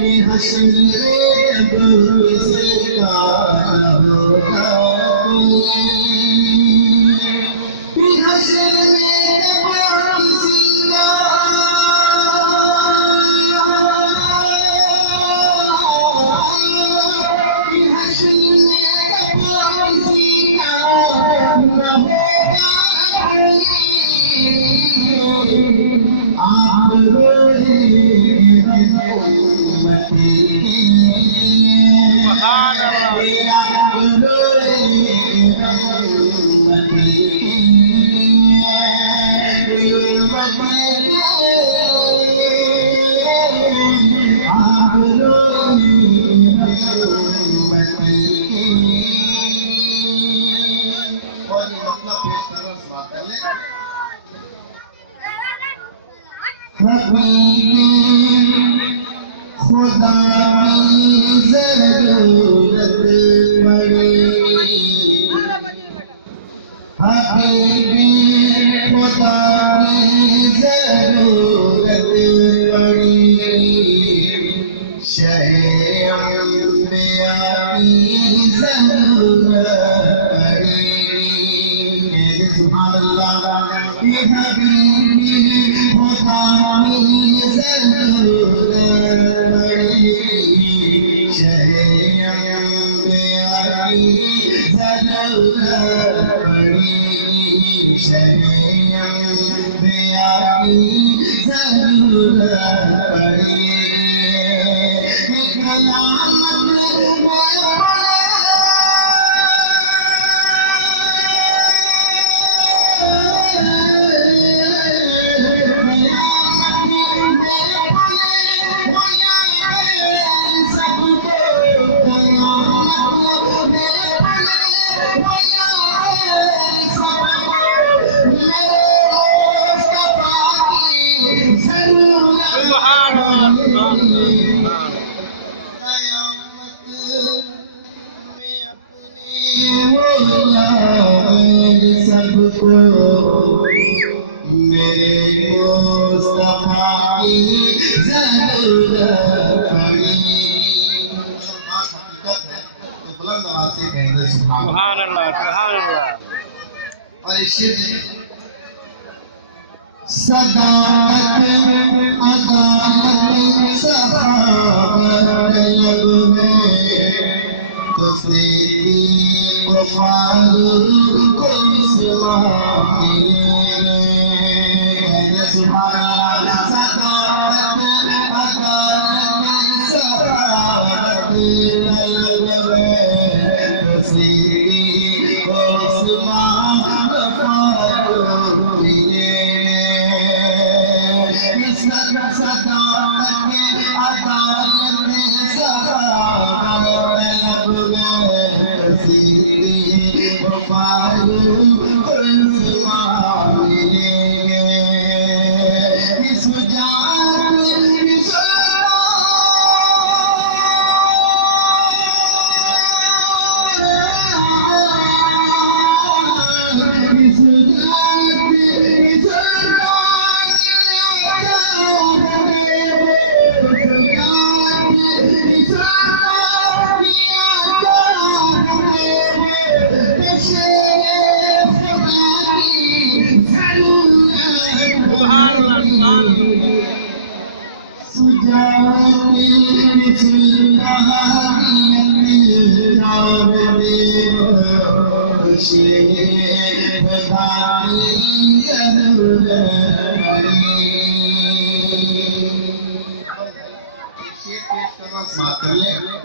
حشر جب سرکار ہوگا حشر میں جب خدا کی ضرورت پڑی حبیبی خدا کی ضرورت پڑی شہ انبیاء کی ضرورت پڑی سبحان اللہ حبیبی خدا کی ضرورت پڑی شہ انبیاء کی ضرورت پڑی شہ انبیاء کی ضرورت پڑی سب کو میرے مصطفیٰ کی ضرورت پڑی حقیقت ہے تو بلند آواز سے کہیں گے سبحان اللہ سبحان اللہ اور اسی صداقت عدالت صحابت لب میں تصدیق و فاروق عثمان سبحان اللہ صداقت عدالت صحابت لب میں تصدیق و عثمان فاروق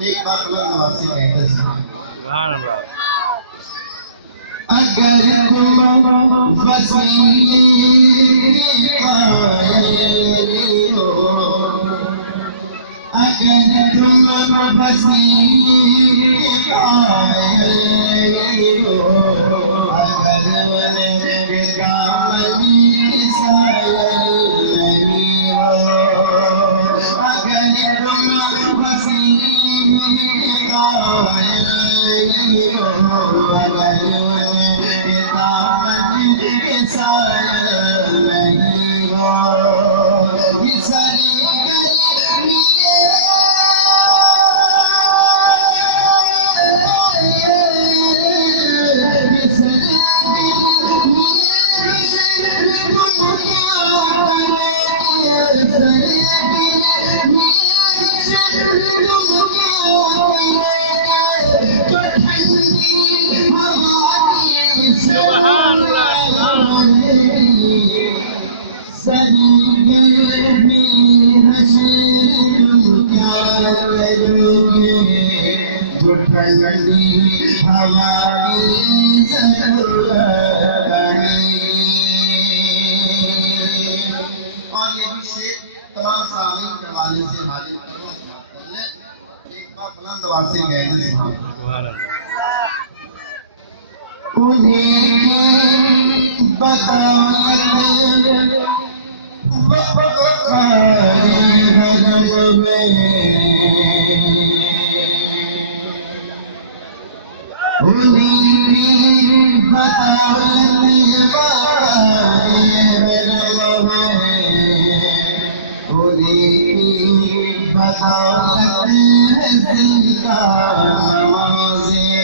ایک بار بلند آواز سے کہتے ہیں سبحان اللہ اگر تم وسیع قائل ہو اگر تم وسیع قائل ہو اگر میرے کاملی سائل نہیں ہو اگر تم وسیع قائل ہو اگر نہیں ہو ٹھنڈی ہوا کی ضرورت نہیں. اور یہ بھی شعر تمام سامعین کے حوالے سے حاضر کر لیں. ایک بار بلند آواز سے کہہ دیں سبحان اللہ. انہیں بدولت وقاری حرم میں انہیں بدولت وقاری حرم میں انہیں بدولت زندہ نمازیں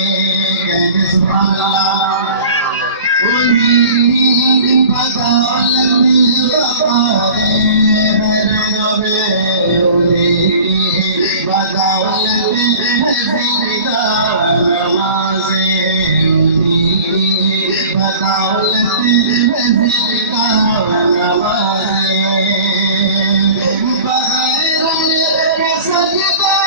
کہتے سبحان اللہ. انہیں بدولت وقاری حرم میں انہیں بدولت زندہ نمازیں انہیں بدولت زندہ نمازیں بغیر کے سجدہ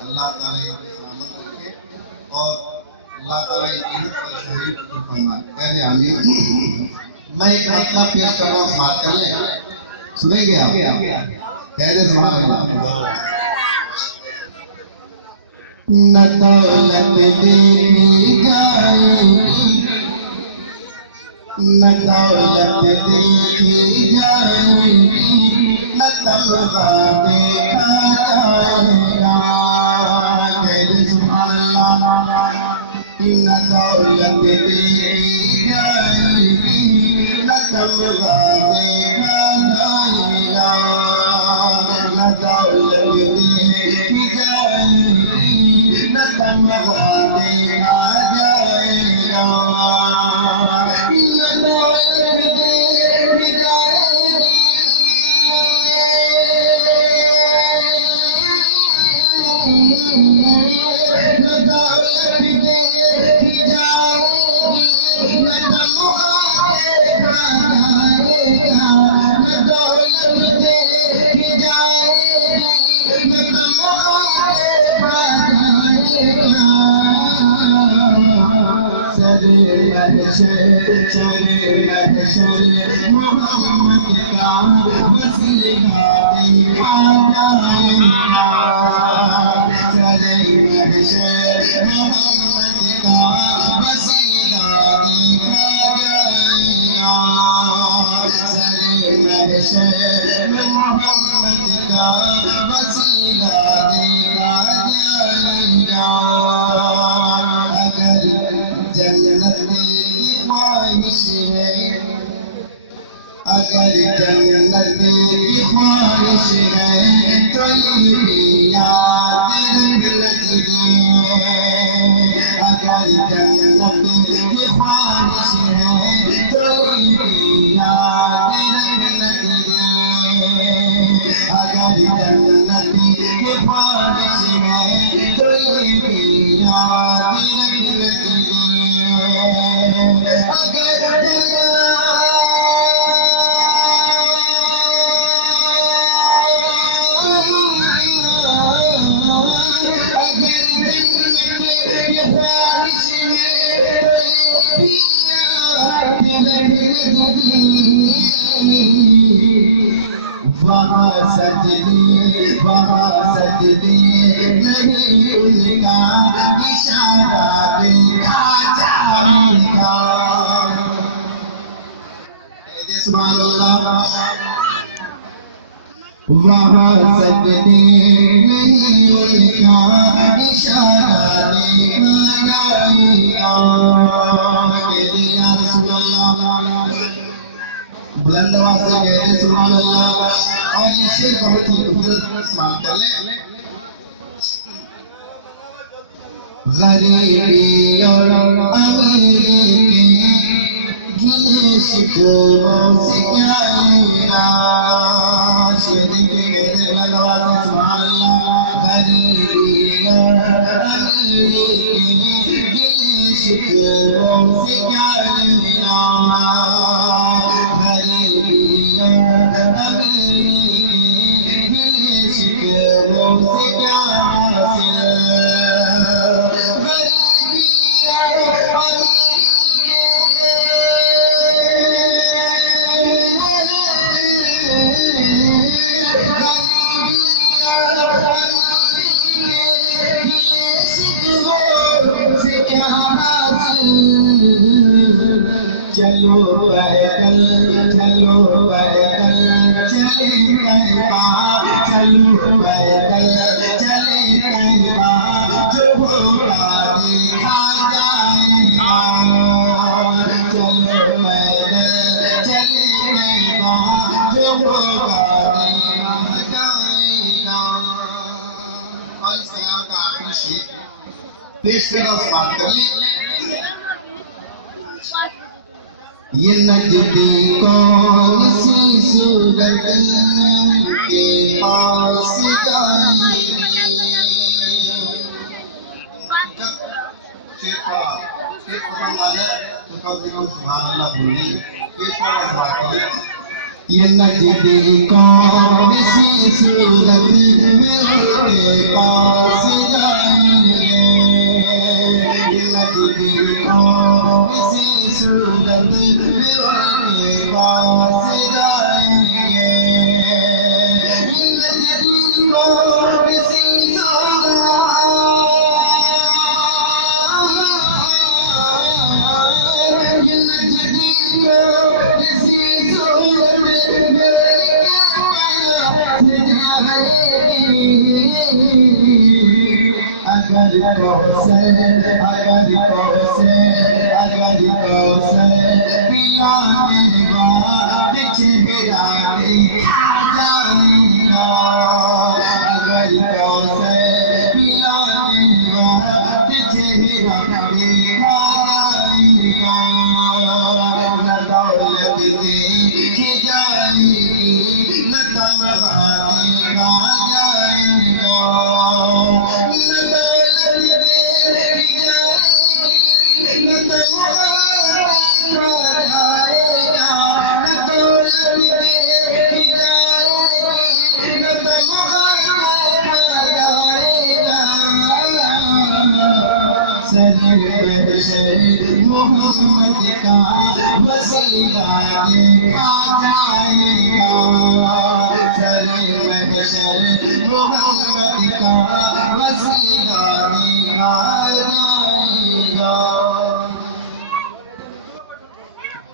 اللہ تعالیٰ سلامت رکھے اور اللہ تعالیٰ شہید فرمائے. کہہ دیں آمین. میں ایک مطلب پیش کر رہا ہوں, سماعت کر لیں. سنیں گے آپ؟ کہہ دیں سبحان اللہ. نہ دولت دیکھی جائے گی, نہ دولت دیکھی جائے گی, نہ تمغہ دیکھا جائے گا. کہہ سبحان اللہ. نہ دولت دیکھی جائے گی, نہ تمغہ دیکھا جائے گا. نہ دولت دیکھی جائے گی, نہ تمغہ دیکھا جائے گا. محمد کا وسیلہ دیکھا جائے گا. محمد کا وسیلہ دیکھا جائے گا. محمد کا وسیلہ دیکھا جائے گا. اگر جنت کی خواہش ہے, اگر جنت کی خواہش ہے تو یہ یاد رکھیے. اگر جنت کی خواہش ہے تو یہ یاد رکھیے. اگر جنت کی خواہش ہے تو یہ یاد رکھیے. وہاں سجدے نہیں ان کا اشارہ دیکھا جائے گا. سبحان اللہ. وہاں سجدے نہیں بلند آواز سے کہہ رہے سبحان اللہ. اور یہ شعر بہت ہی خوبصورت سماعت کر لیں. غریبی اور امیری کے گلے شکووں سے کیا لینا. شعر کے بلند آواز سے سبحان اللہ. غریبی اور امیری کے گلے شکووں سے کیا لینا. غریبی اور امیری کے گلے شکووں سے کیا حاصل. چلو پیدل چلو پیدل چلے کہیں چلو پیدل چلے کہیں جو ہوگا دیکھا جائے گا. چلو پیدل چلے کہیں جو ہوگا دیکھا جائے گا. اور اس کلام کا آخری شعر پیش کرو سماعت کر لیں. یہ نجدی کون سی صورت کے پاس جائے گی. شیر پسند آ جائے تو کم سے کم سبحان اللہ بولیں. پیش کرو سماعت کر لیں. یہ نجدی کون سی صورت کے پاس جائیں گے. یہ نجدی کون سی صورت کے پاس جائیں گے. نجدی کون سی اگر کوثر پیا کے بعد چہرہ دیکھا جائے گا. اگر کوثر پیا کے بعد چہرہ دیکھا جائے گا. نہ دولت دیکھی جائے گی نہ تمغہ دیکھا جائے گا. محمد کا وسیلہ دیکھا جائے گا. محمد کا